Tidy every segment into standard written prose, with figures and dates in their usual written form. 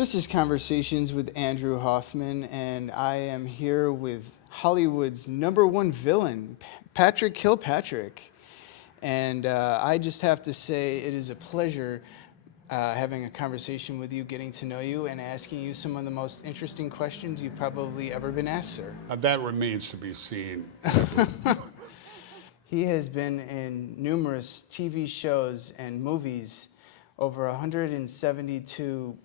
This is Conversations with Andrew Hoffman, and I am here with Hollywood's #1 villain, Patrick Kilpatrick. And I just have to say it is a pleasure having a conversation with you, getting to know you, and asking you some of the most interesting questions you've probably ever been asked, sir. That remains to be seen. He has been in numerous TV shows and movies, over 172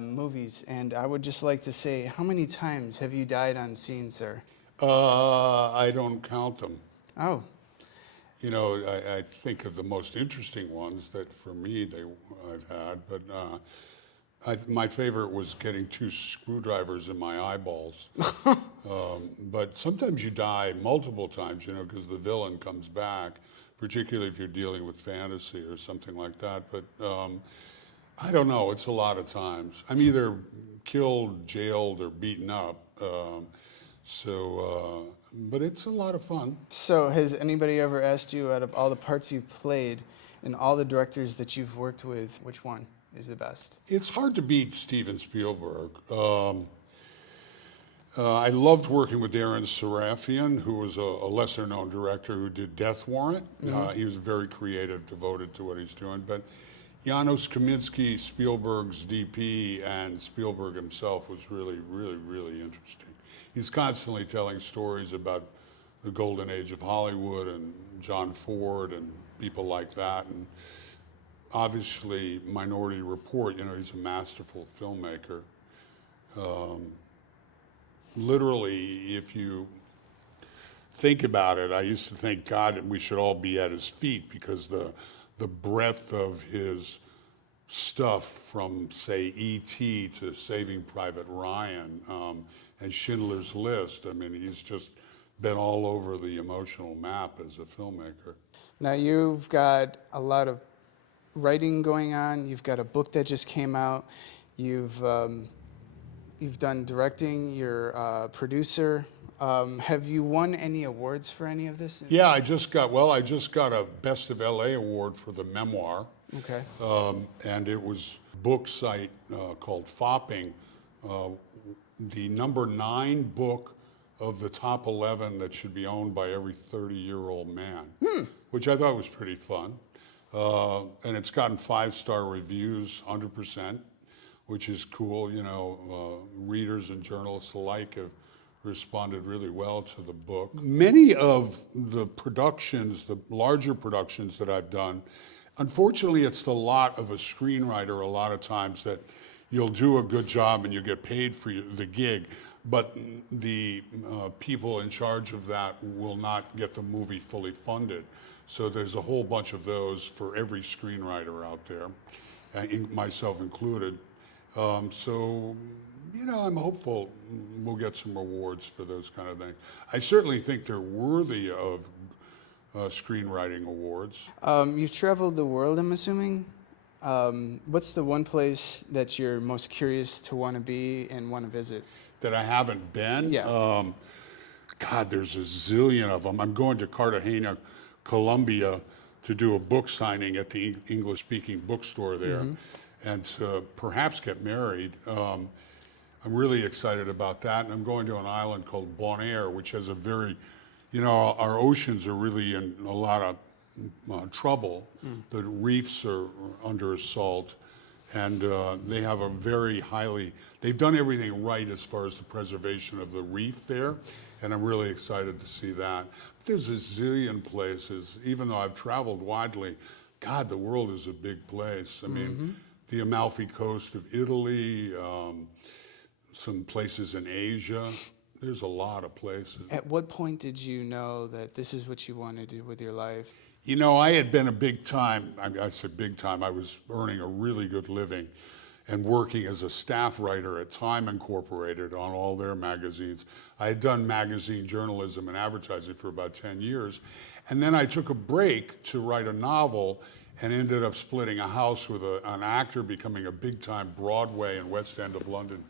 movies, and I would just like to say, how many times have you died on scene, sir? I don't count them. Oh. You know, I think of the most interesting ones that for me I've had, but my favorite was getting 2 screwdrivers in my eyeballs. But sometimes you die multiple times, you know, because the villain comes back, particularly if you're dealing with fantasy or something like that. But I don't know, it's a lot of times. I'm either killed, jailed, or beaten up. But it's a lot of fun. So has anybody ever asked you, out of all the parts you've played and all the directors that you've worked with, which one is the best? It's hard to beat Steven Spielberg. I loved working with Darren Sarafian, who was a lesser-known director who did Death Warrant. He was very creative, devoted to what he's doing. But Janusz Kaminski, Spielberg's DP, and Spielberg himself was really, really, really interesting. He's constantly telling stories about the golden age of Hollywood and John Ford and people like that. And obviously, Minority Report, you know, he's a masterful filmmaker. Literally, if you think about it, I used to think, God, we should all be at his feet, because the breadth of his stuff, from, say, E.T. to Saving Private Ryan, and Schindler's List. I mean, he's just been all over the emotional map as a filmmaker. Now, you've got a lot of writing going on. You've got a book that just came out. You've done directing. You're a producer. Have you won any awards for any of this? Yeah, I just got a Best of LA award for the memoir. Okay. And it was a book site called Fopping, the #9 book of the top 11 that should be owned by every 30-year-old man, which I thought was pretty fun. And it's gotten 5-star reviews, 100%, which is cool. You know, readers and journalists alike have responded really well to the book. Many of the productions, the larger productions that I've done, unfortunately, it's the lot of a screenwriter a lot of times that you'll do a good job and you get paid for the gig, but the people in charge of that will not get the movie fully funded. So there's a whole bunch of those for every screenwriter out there, myself included. So, you know, I'm hopeful we'll get some awards for those kind of things. I certainly think they're worthy of screenwriting awards. You've traveled the world, I'm assuming. What's the one place that you're most curious to want to be and want to visit? That I haven't been? Yeah. God, there's a zillion of them. I'm going to Cartagena, Colombia, to do a book signing at the English-speaking bookstore there, and to perhaps get married. I'm really excited about that. And I'm going to an island called Bonaire, which has a very, you know, our oceans are really in a lot of trouble. The reefs are under assault, and they have a very they've done everything right as far as the preservation of the reef there, and I'm really excited to see that. But there's a zillion places. Even though I've traveled widely, God, the world is a big place. I mean, the Amalfi Coast of Italy, some places in Asia. There's a lot of places. At what point did you know that this is what you want to do with your life? You know, I had been I said big time, I was earning a really good living and working as a staff writer at Time Incorporated on all their magazines. I had done magazine journalism and advertising for about 10 years. And then I took a break to write a novel and ended up splitting a house with an actor, becoming a big-time Broadway and West End of London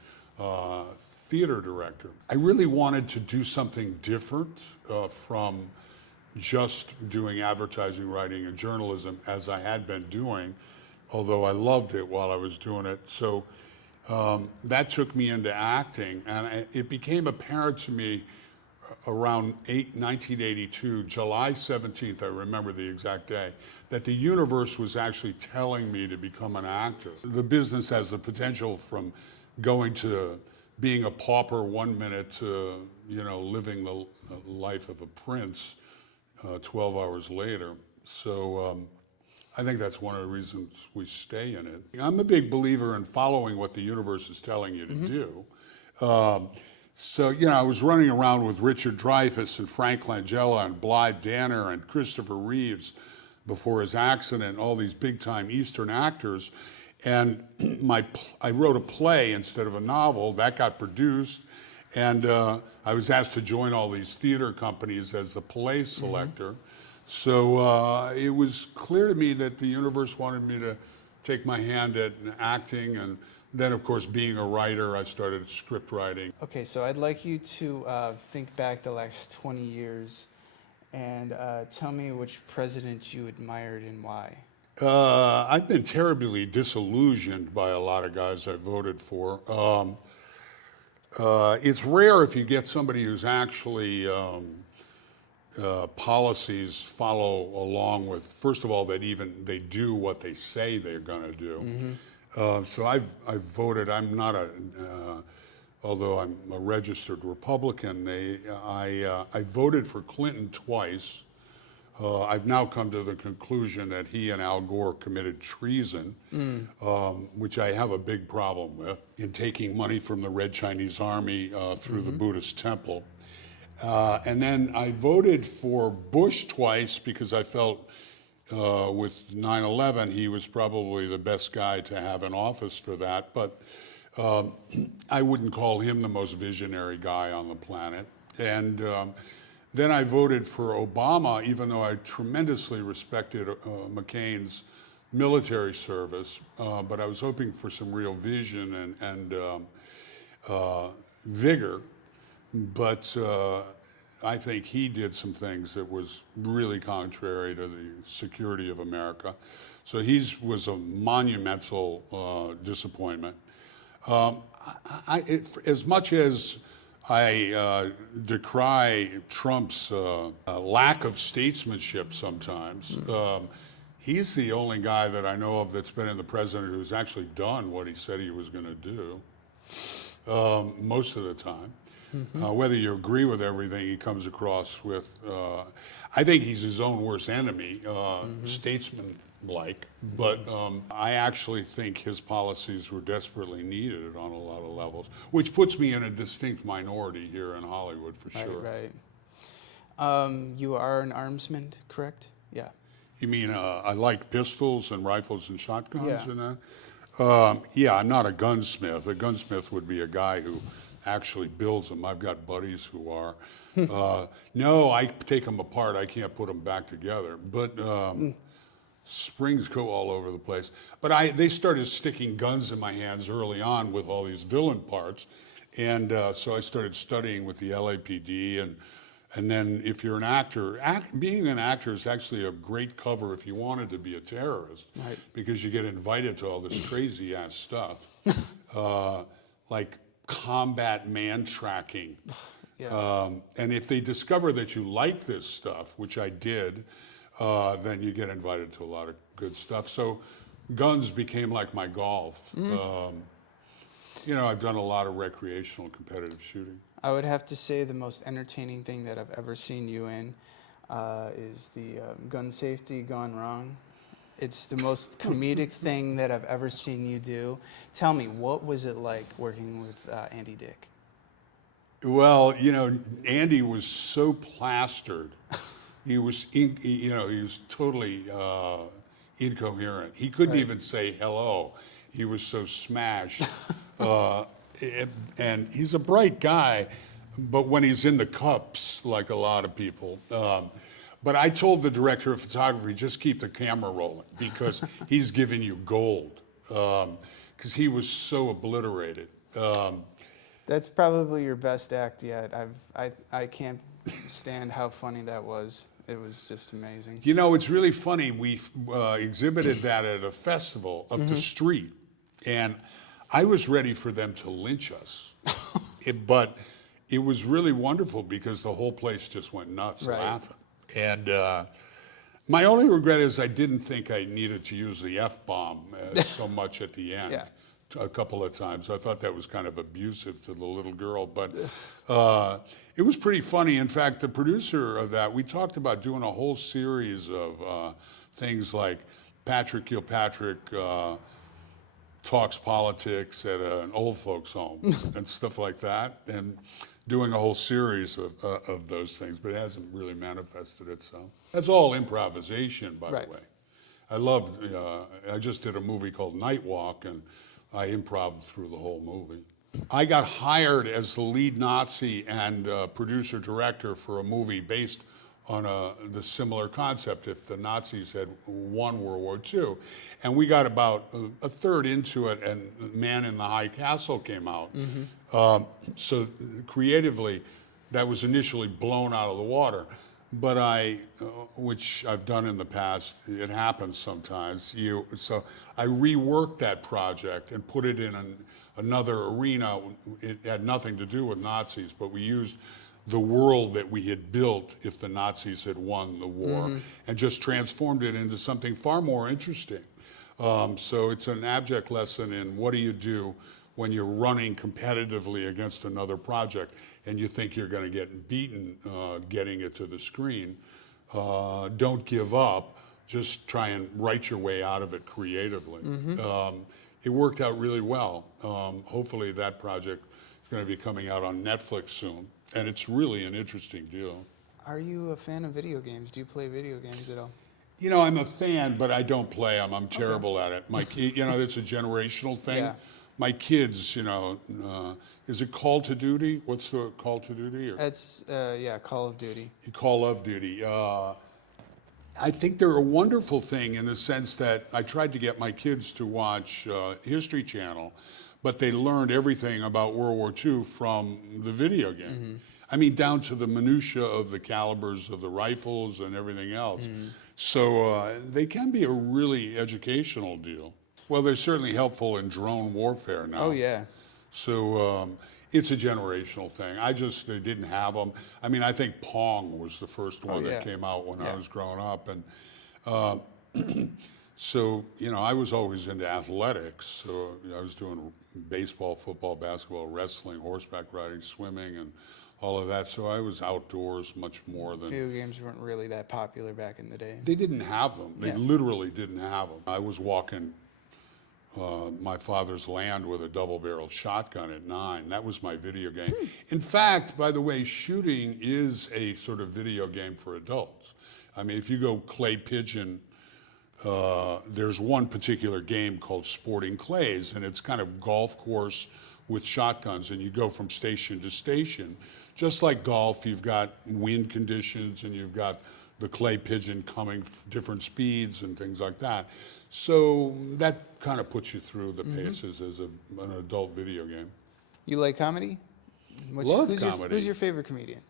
theater director. I really wanted to do something different from just doing advertising, writing, and journalism as I had been doing, although I loved it while I was doing it. So That took me into acting, and it became apparent to me around 1982, July 17th, I remember the exact day, that the universe was actually telling me to become an actor. The business has the potential from going to being a pauper 1 minute to, living the life of a prince 12 hours later. So I think that's one of the reasons we stay in it. I'm a big believer in following what the universe is telling you to do. So, I was running around with Richard Dreyfuss and Frank Langella and Blythe Danner and Christopher Reeves before his accident, all these big-time Eastern actors. And I wrote a play instead of a novel. That got produced. And I was asked to join all these theater companies as the play selector. So it was clear to me that the universe wanted me to take my hand at acting, and then, of course, being a writer, I started script writing. Okay, so I'd like you to think back the last 20 years and tell me which president you admired and why. I've been terribly disillusioned by a lot of guys I voted for. It's rare if you get somebody who's actually policies follow along with, first of all, that even they do what they say they're going to do. So I've voted. I'm not although I'm a registered Republican. I voted for Clinton twice. I've now come to the conclusion that he and Al Gore committed treason, which I have a big problem with, in taking money from the Red Chinese Army through the Buddhist temple. And then I voted for Bush twice because I felt with 9/11 he was probably the best guy to have in office for that. But I wouldn't call him the most visionary guy on the planet. And then I voted for Obama, even though I tremendously respected McCain's military service, but I was hoping for some real vision and vigor. But I think he did some things that was really contrary to the security of America. So he was a monumental disappointment. As much as I decry Trump's lack of statesmanship sometimes, he's the only guy that I know of that's been in the president who's actually done what he said he was going to do most of the time. Whether you agree with everything he comes across with, I think he's his own worst enemy, statesman-like, but I actually think his policies were desperately needed on a lot of levels, which puts me in a distinct minority here in Hollywood for sure. Right. You are an armsman, correct? Yeah. You mean I like pistols and rifles and shotguns and that? Yeah, I'm not a gunsmith. A gunsmith would be a guy who actually builds them. I've got buddies who are. No, I take them apart. I can't put them back together. But springs go all over the place. But they started sticking guns in my hands early on with all these villain parts. And so I started studying with the LAPD. And then if you're an actor, being an actor is actually a great cover if you wanted to be a terrorist. Right. Because you get invited to all this crazy ass stuff. Like combat man tracking. Yeah. And if they discover that you like this stuff, which I did, then you get invited to a lot of good stuff. So guns became like my golf. I've done a lot of recreational competitive shooting. I would have to say the most entertaining thing that I've ever seen you in is the gun safety gone wrong. It's the most comedic thing that I've ever seen you do. Tell me, what was it like working with Andy Dick? Well, Andy was so plastered. He was, he was totally incoherent. He couldn't even say hello. He was so smashed. And he's a bright guy, but when he's in the cups, like a lot of people. But I told the director of photography, just keep the camera rolling because he's giving you gold. Because he was so obliterated. That's probably your best act yet. I can't stand how funny that was. It was just amazing. It's really funny. We exhibited that at a festival up the street. And I was ready for them to lynch us. But it was really wonderful because the whole place just went nuts laughing. And my only regret is I didn't think I needed to use the F-bomb so much at the end. A couple of times. I thought that was kind of abusive to the little girl, but it was pretty funny. In fact, the producer of that, we talked about doing a whole series of things like Patrick Kilpatrick talks politics at an old folks home and stuff like that, and doing a whole series of those things, but it hasn't really manifested itself. That's all improvisation, by the way. I just did a movie called Night Walk, and I improv through the whole movie. I got hired as the lead Nazi and producer-director for a movie based on the similar concept, if the Nazis had won World War II. And we got about a third into it, and Man in the High Castle came out. So creatively, that was initially blown out of the water. But which I've done in the past, it happens sometimes. So I reworked that project and put it in another arena. It had nothing to do with Nazis, but we used the world that we had built if the Nazis had won the war, and just transformed it into something far more interesting. So it's an abject lesson in what do you do when you're running competitively against another project and you think you're going to get beaten getting it to the screen. Don't give up. Just try and write your way out of it creatively. It worked out really well. Hopefully that project is going to be coming out on Netflix soon. And it's really an interesting deal. Are you a fan of video games? Do you play video games at all? You know, I'm a fan, but I don't play them. I'm terrible at it. It's a generational thing. Yeah. My kids, is it Call to Duty? What's the Call to Duty? It's, Call of Duty. Call of Duty. I think they're a wonderful thing in the sense that I tried to get my kids to watch History Channel, but they learned everything about World War II from the video game. I mean, down to the minutia of the calibers of the rifles and everything else. So they can be a really educational deal. Well, they're certainly helpful in drone warfare now. Oh, yeah. So it's a generational thing. They didn't have them. I mean, I think Pong was the first one that came out when I was growing up. And so, I was always into athletics. So I was doing baseball, football, basketball, wrestling, horseback riding, swimming, and all of that. So I was outdoors much more than... Video games weren't really that popular back in the day. They didn't have them. They literally didn't have them. I was walking my father's land with a double-barreled shotgun at 9. That was my video game. In fact, by the way, shooting is a sort of video game for adults. I mean, if you go clay pigeon, there's one particular game called Sporting Clays, and it's kind of golf course with shotguns, and you go from station to station. Just like golf, you've got wind conditions, and you've got the clay pigeon coming different speeds and things like that. So that kind of puts you through the paces as an adult video game. You like comedy? Love comedy. Who's your favorite comedian?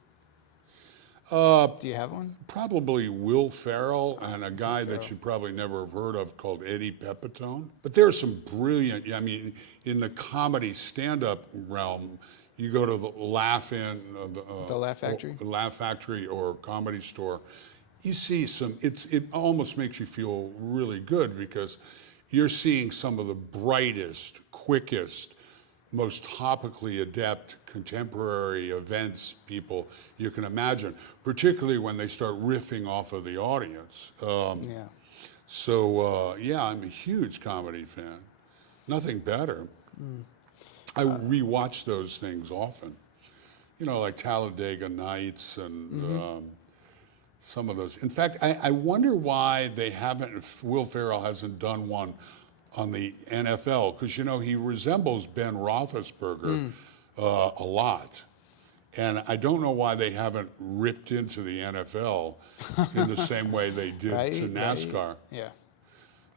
Do you have one? Probably Will Ferrell and a guy that you probably never have heard of called Eddie Pepitone. But there are some brilliant, I mean, in the comedy stand-up realm, you go to the Laugh-In, The Laugh Factory? The Laugh Factory or Comedy Store, you see it almost makes you feel really good because you're seeing some of the brightest, quickest, most topically adept contemporary events people you can imagine, particularly when they start riffing off of the audience. So, I'm a huge comedy fan. Nothing better. I rewatch those things often. Like Talladega Nights and some of those. In fact, I wonder why Will Ferrell hasn't done one on the NFL, because he resembles Ben Roethlisberger a lot, and I don't know why they haven't ripped into the NFL in the same way they did to NASCAR.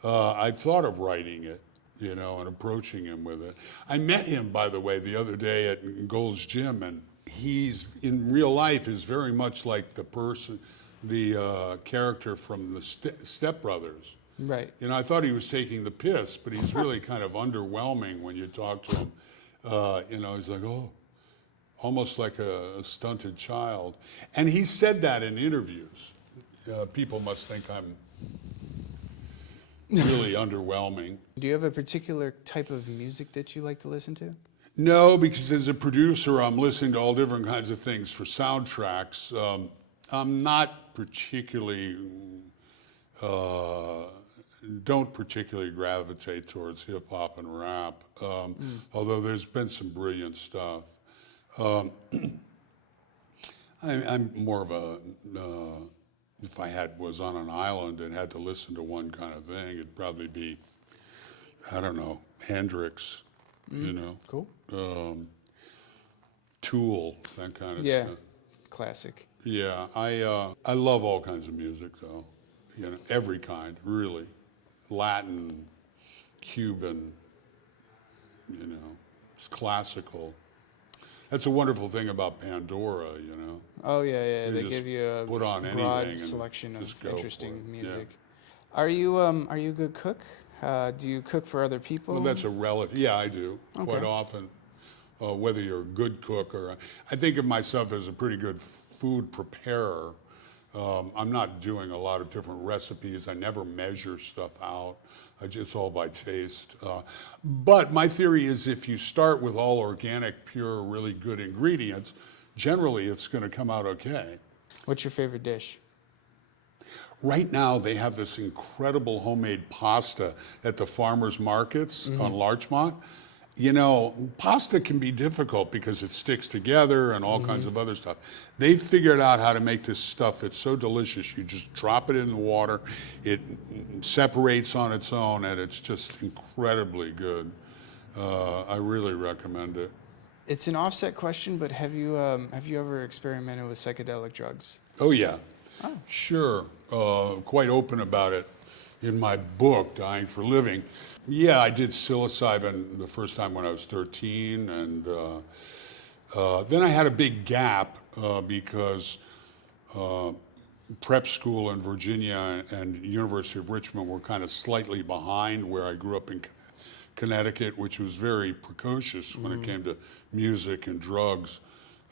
I thought of writing it, and approaching him with it. I met him, by the way, the other day at Gold's Gym, and he's in real life is very much like the character from the Step Brothers. Right. You know, I thought he was taking the piss, but he's really kind of underwhelming when you talk to him. You know, he's like, oh, almost like a stunted child. And he said that in interviews. People must think I'm really underwhelming. Do you have a particular type of music that you like to listen to? No, because as a producer, I'm listening to all different kinds of things for soundtracks. I'm not particularly, don't particularly gravitate towards hip hop and rap, although there's been some brilliant stuff. I'm more of a, if I was on an island and had to listen to one kind of thing, it'd probably be, I don't know, Hendrix, you know. Cool. Tool, that kind of Yeah, stuff. classic. Yeah, I love all kinds of music though, you know, every kind, really. Latin, Cuban, you know, it's classical. That's a wonderful thing about Pandora, you know. Oh yeah, You they just give you a put on anything broad and selection of just go interesting for it. music. Are you a good cook? Do you cook for other people? Well, that's a relative. Yeah, I do quite Okay. often. Whether you're a good cook or I think of myself as a pretty good food preparer. I'm not doing a lot of different recipes. I never measure stuff out. It's all by taste. But my theory is if you start with all organic, pure, really good ingredients, generally it's going to come out okay. What's your favorite dish? Right now, they have this incredible homemade pasta at the farmers markets on Larchmont. You know, pasta can be difficult because it sticks together and all kinds of other stuff. They've figured out how to make this stuff that's so delicious. You just drop it in the water, it separates on its own, and it's just incredibly good. I really recommend it. It's an offset question, but have you ever experimented with psychedelic drugs? Oh, yeah. Oh. Sure. Quite open about it in my book, Dying for Living. Yeah, I did psilocybin the first time when I was 13, and then I had a big gap because prep school in Virginia and University of Richmond were kind of slightly behind where I grew up in Connecticut, which was very precocious when it came to music and drugs.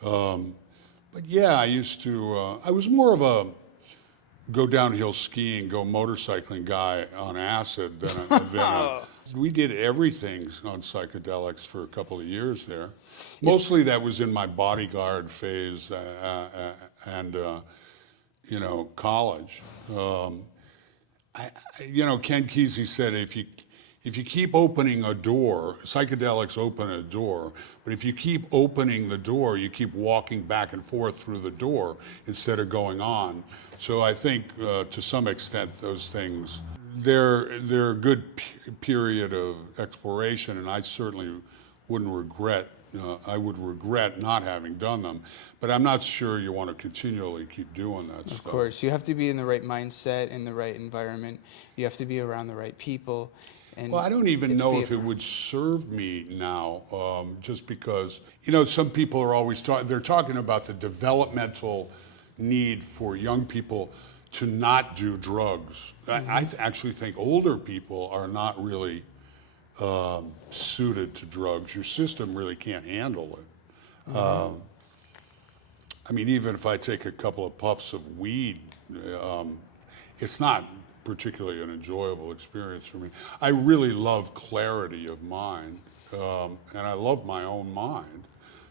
But yeah, I used to, I was more of a go downhill skiing, go motorcycling guy on acid than we did everything on psychedelics for a couple of years there. Mostly that was in my bodyguard phase and you know, college. You know, Ken Kesey said if you keep opening a door, psychedelics open a door, but if you keep opening the door, you keep walking back and forth through the door instead of going on. So I think to some extent those things, they're a good period of exploration, and I certainly wouldn't regret, I would regret not having done them, but I'm not sure you want to continually keep doing that stuff. Of course, you have to be in the right mindset, in the right environment. You have to be around the right people. And well, I don't even know if it would serve me now, just because, you know, some people are always they're talking about the developmental need for young people to not do drugs. I actually think older people are not really suited to drugs. Your system really can't handle it. I mean, even if I take a couple of puffs of weed, it's not particularly an enjoyable experience for me. I really love clarity of mind, and I love my own mind.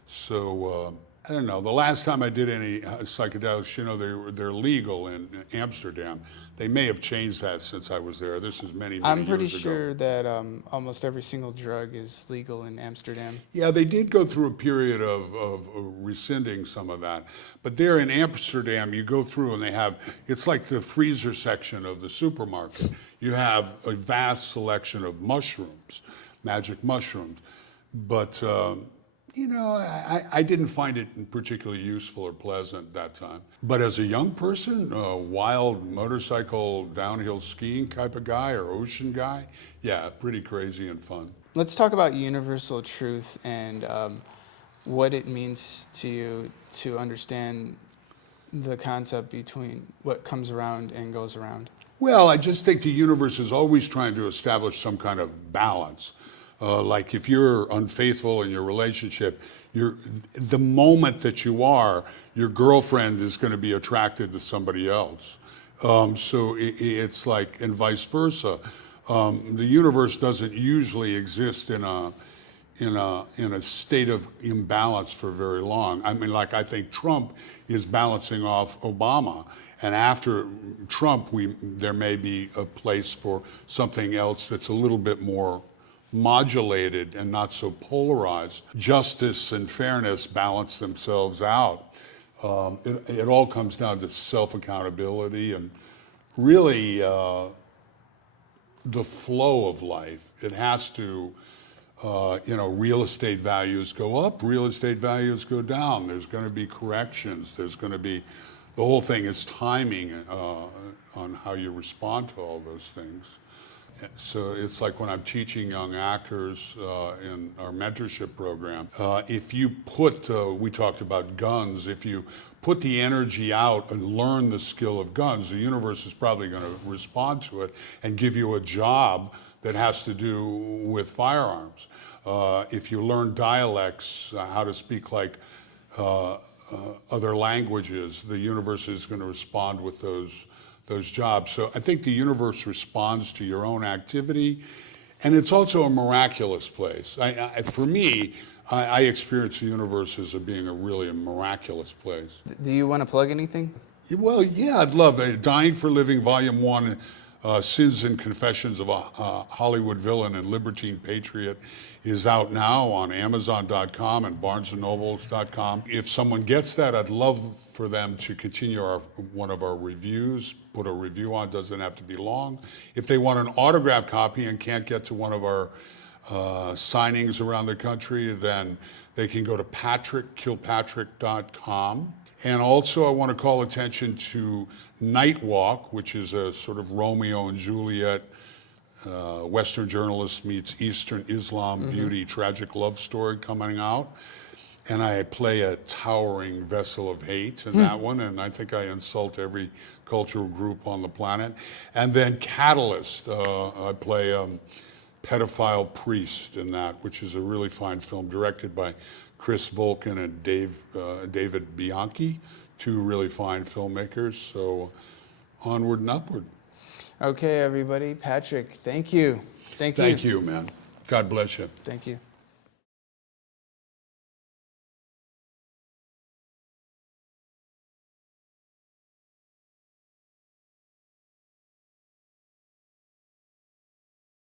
So I don't know. The last time I did any psychedelics, you know, they're legal in Amsterdam. They may have changed that since I was there. This is many, many I'm pretty years ago. sure that almost every single drug is legal in Amsterdam. Yeah, they did go through a period of rescinding some of that. But there in Amsterdam, you go through and they have, it's like the freezer section of the supermarket. You have a vast selection of mushrooms, magic mushrooms. But, you know, I didn't find it particularly useful or pleasant that time. But as a young person, a wild motorcycle downhill skiing type of guy or ocean guy, yeah, pretty crazy and fun. Let's talk about universal truth and what it means to you to understand the concept between what comes around and goes around. Well, I just think the universe is always trying to establish some kind of balance. Like if you're unfaithful in your relationship, the moment that you are, your girlfriend is going to be attracted to somebody else. So it's like, and vice versa. The universe doesn't usually exist in a state of imbalance for very long. I mean, like I think Trump is balancing off Obama, and after Trump, there may be a place for something else that's a little bit more modulated and not so polarized. Justice and fairness balance themselves out. It all comes down to self-accountability and really the flow of life. It has to, real estate values go up, real estate values go down. There's going to be corrections. There's going to be, the whole thing is timing on how you respond to all those things. So it's like when I'm teaching young actors in our mentorship program, if you put, we talked about guns, if you put the energy out and learn the skill of guns, the universe is probably going to respond to it and give you a job that has to do with firearms. If you learn dialects, how to speak like other languages, the universe is going to respond with those jobs. So I think the universe responds to your own activity, and it's also a miraculous place. For me, I experience the universe as being really a miraculous place. Do you want to plug anything? Well, yeah, I'd love it. Dying for Living, Volume 1, Sins and Confessions of a Hollywood Villain and Libertine Patriot is out now on Amazon.com and BarnesandNobles.com. If someone gets that, I'd love for them to continue one of our reviews, put a review on, doesn't have to be long. If they want an autographed copy and can't get to one of our signings around the country, then they can go to patrickkilpatrick.com. And also I want to call attention to Night Walk, which is a sort of Romeo and Juliet, Western journalist meets Eastern Islam beauty, tragic love story coming out. And I play a towering vessel of hate in that one, and I think I insult every cultural group on the planet. And then Catalyst, I play a pedophile priest in that, which is a really fine film directed by Chris Volkin and David Bianchi, two really fine filmmakers. So onward and upward. Okay, everybody. Patrick, thank you. Thank you. Thank you, man. God bless you. Thank you.